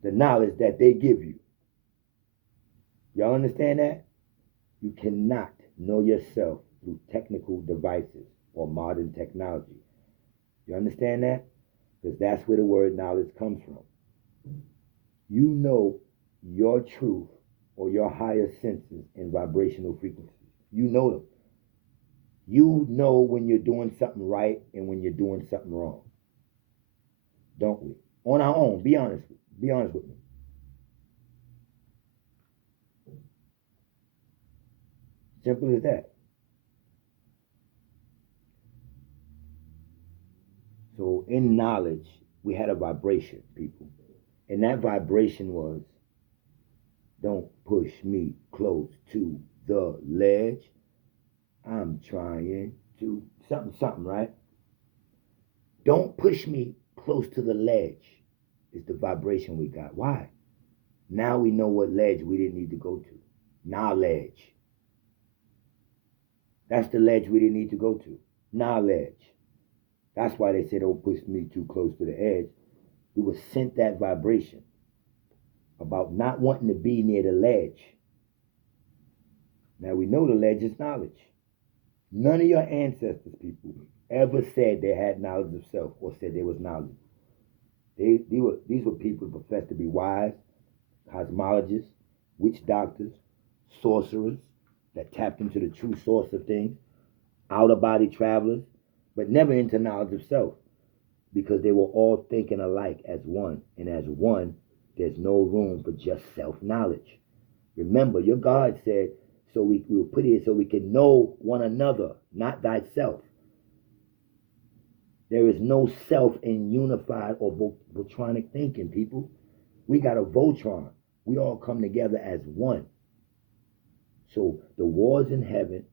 The knowledge that they give you. Y'all understand that? You cannot know yourself through technical devices or modern technology. You understand that? Because that's where the word knowledge comes from. You know your truth or your higher senses and vibrational frequencies. You know them. You know when you're doing something right and when you're doing something wrong. Don't we? On our own. Be honest with me. Simple as that. So in knowledge, we had a vibration, people. And that vibration was, don't push me close to the ledge. I'm trying to, something, right? Don't push me close to the ledge is the vibration we got. Why? Now we know what ledge we didn't need to go to. Knowledge. That's the ledge we didn't need to go to. Knowledge. That's why they said, don't push me too close to the edge. We were sent that vibration about not wanting to be near the ledge. Now we know the ledge is knowledge. None of your ancestors, people, ever said they had knowledge of self or said there was knowledge. These were people who professed to be wise, cosmologists, witch doctors, sorcerers that tapped into the true source of things, outer body travelers, but never into knowledge of self, because they were all thinking alike as one. And as one, there's no room for just self-knowledge. Remember, your God said, so we were put here so we can know one another, not thyself. There is no self in unified or Voltronic thinking, people. We got a Voltron. We all come together as one. So the wars in heaven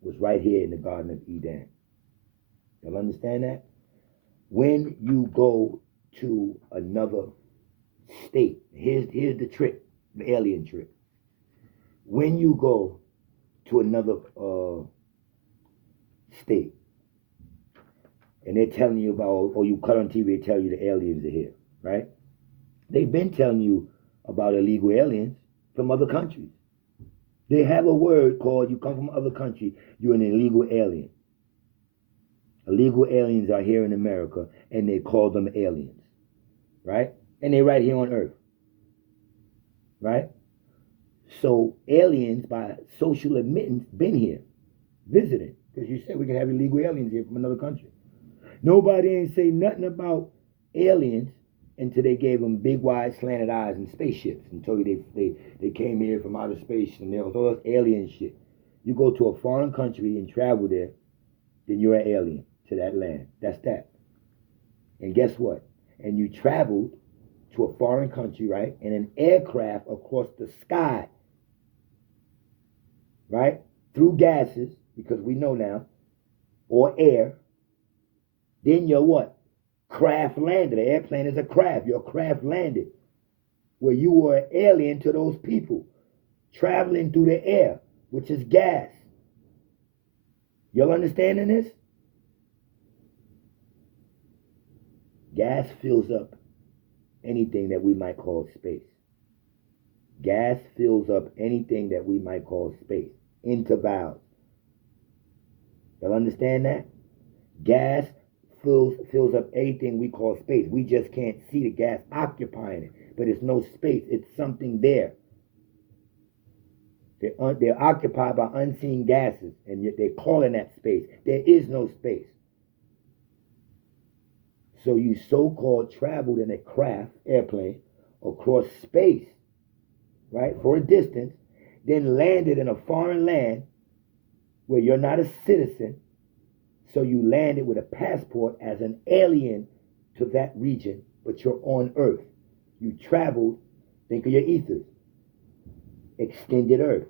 was right here in the Garden of Eden. Y'all understand that? When you go to another state, here's the trick, the alien trick. When you go to another state, and they're telling you about, or you cut on TV, they tell you the aliens are here, right? They've been telling you about illegal aliens from other countries. They have a word called, you come from other country, you're an illegal alien. Illegal aliens are here in America, and they call them aliens, right? And they're right here on Earth, right? So aliens, by social admittance, been here, visiting, because you said we can have illegal aliens here from another country. Nobody ain't say nothing about aliens until they gave them big, wide, slanted eyes and spaceships and told you they came here from outer space and all this alien shit. You go to a foreign country and travel there, then you're an alien to that land. That's that. And guess what? And you traveled to a foreign country, right? In an aircraft across the sky, right? Through gases, because we know now, or air. Then you're what? Craft landed. An airplane is a craft. Your craft landed where you were an alien to those people, traveling through the air, which is gas. Y'all understanding this? Gas fills up anything that we might call space. Gas fills up anything that we might call space. Intervals. Y'all understand that? Gas fills up anything we call space. We just can't see the gas occupying it. But it's no space. It's something there. They're occupied by unseen gases, and yet they're calling that space. There is no space. So you so-called traveled in a craft, airplane, across space, right, for a distance, then landed in a foreign land where you're not a citizen, so you landed with a passport as an alien to that region, but you're on Earth. You traveled, think of your ethers, extended Earth.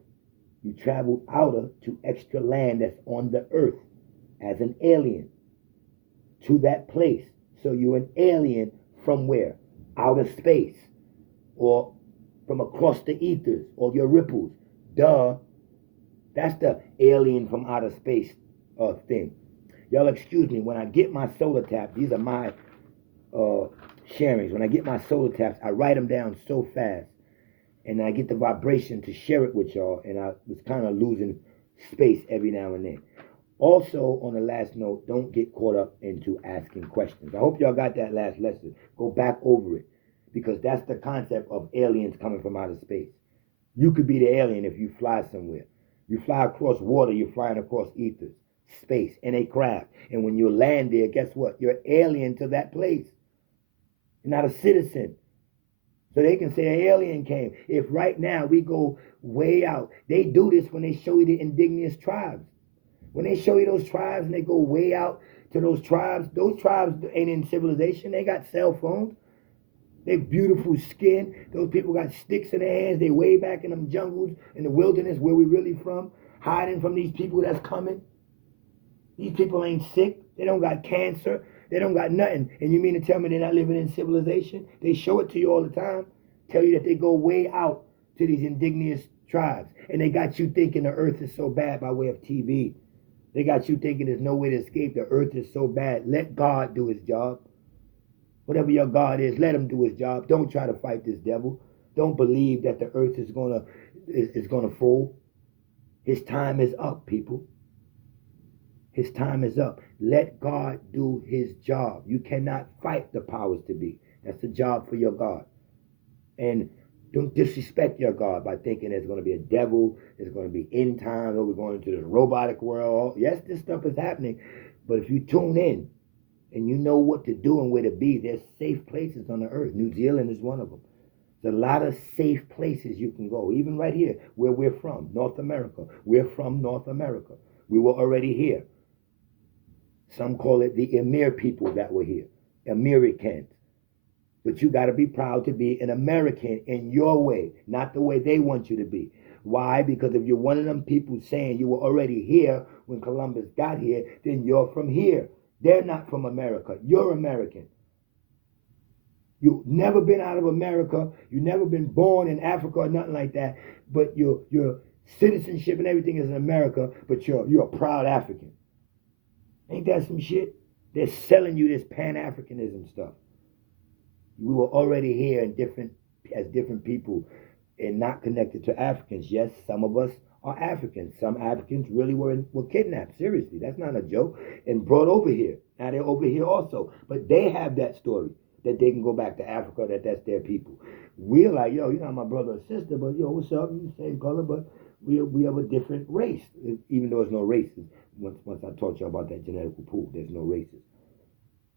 You traveled outer to extra land that's on the Earth as an alien to that place. So you're an alien from where? Outer space, or from across the ethers, or your ripples. Duh. That's the alien from outer space thing. Y'all excuse me, when I get my solar taps, these are my sharings. When I get my solar taps, I write them down so fast, and I get the vibration to share it with y'all, and I was kind of losing space every now and then. Also, on the last note, don't get caught up into asking questions. I hope y'all got that last lesson. Go back over it, because that's the concept of aliens coming from outer space. You could be the alien if you fly somewhere. You fly across water, you're flying across ethers, space, in a craft. And when you land there, guess what? You're alien to that place. You're not a citizen. So they can say an alien came. If right now we go way out, they do this when they show you the indigenous tribes. When they show you those tribes and they go way out to those tribes ain't in civilization. They got cell phones. They beautiful skin. Those people got sticks in their hands. They way back in them jungles, in the wilderness where we really from, hiding from these people that's coming. These people ain't sick. They don't got cancer. They don't got nothing. And you mean to tell me they're not living in civilization? They show it to you all the time. Tell you that they go way out to these indigenous tribes. And they got you thinking the earth is so bad by way of TV. They got you thinking there's no way to escape. The earth is so bad. Let God do his job. Whatever your God is, let him do his job. Don't try to fight this devil. Don't believe that the earth is gonna fall. His time is up, people. His time is up. Let God do his job. You cannot fight the powers to be. That's the job for your God. And don't disrespect your God by thinking there's going to be a devil, there's going to be end times, or we're going into this robotic world. Yes, this stuff is happening, but if you tune in and you know what to do and where to be, there's safe places on the earth. New Zealand is one of them. There's a lot of safe places you can go, even right here where we're from, North America. We're from North America. We were already here. Some call it the Emir people that were here, Americans. But you got to be proud to be an American in your way, not the way they want you to be. Why? Because if you're one of them people saying you were already here when Columbus got here, then you're from here. They're not from America. You're American. You've never been out of America. You've never been born in Africa or nothing like that. But your citizenship and everything is in America, but you're a proud African. Ain't that some shit? They're selling you this Pan-Africanism stuff. We were already here as different people and not connected to Africans. Yes, some of us are Africans. Some Africans really were kidnapped. Seriously, that's not a joke. And brought over here. Now they're over here also. But they have that story that they can go back to Africa, that's their people. We're like, yo, you're not my brother or sister, but yo, what's up? You the same color, but we have a different race. Even though there's no races. Once I taught you about that genetical pool, there's no races.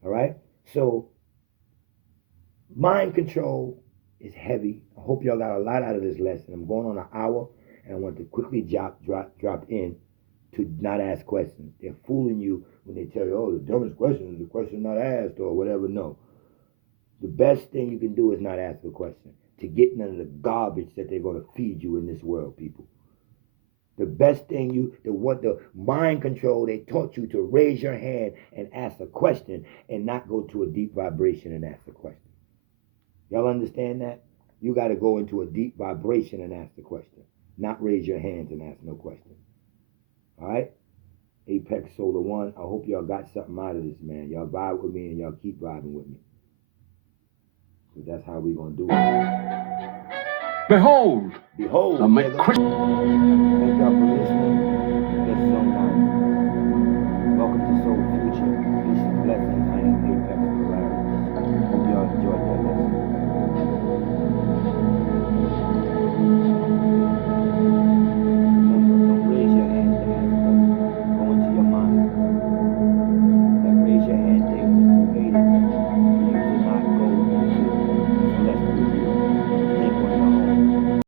All right? So mind control is heavy. I hope y'all got a lot out of this lesson. I'm going on an hour, and I want to quickly drop in to not ask questions. They're fooling you when they tell you, oh, the dumbest question is the question not asked or whatever. No. The best thing you can do is not ask a question to get none of the garbage that they're going to feed you in this world, people. The best thing the mind control, they taught you to raise your hand and ask a question and not go to a deep vibration and ask a question. Y'all understand that? You got to go into a deep vibration and ask the question, not raise your hands and ask no question. All right? Apex Solar One. I hope y'all got something out of this, man. Y'all vibe with me and y'all keep vibing with me. So that's how we gonna do it. Behold! Behold, The brother.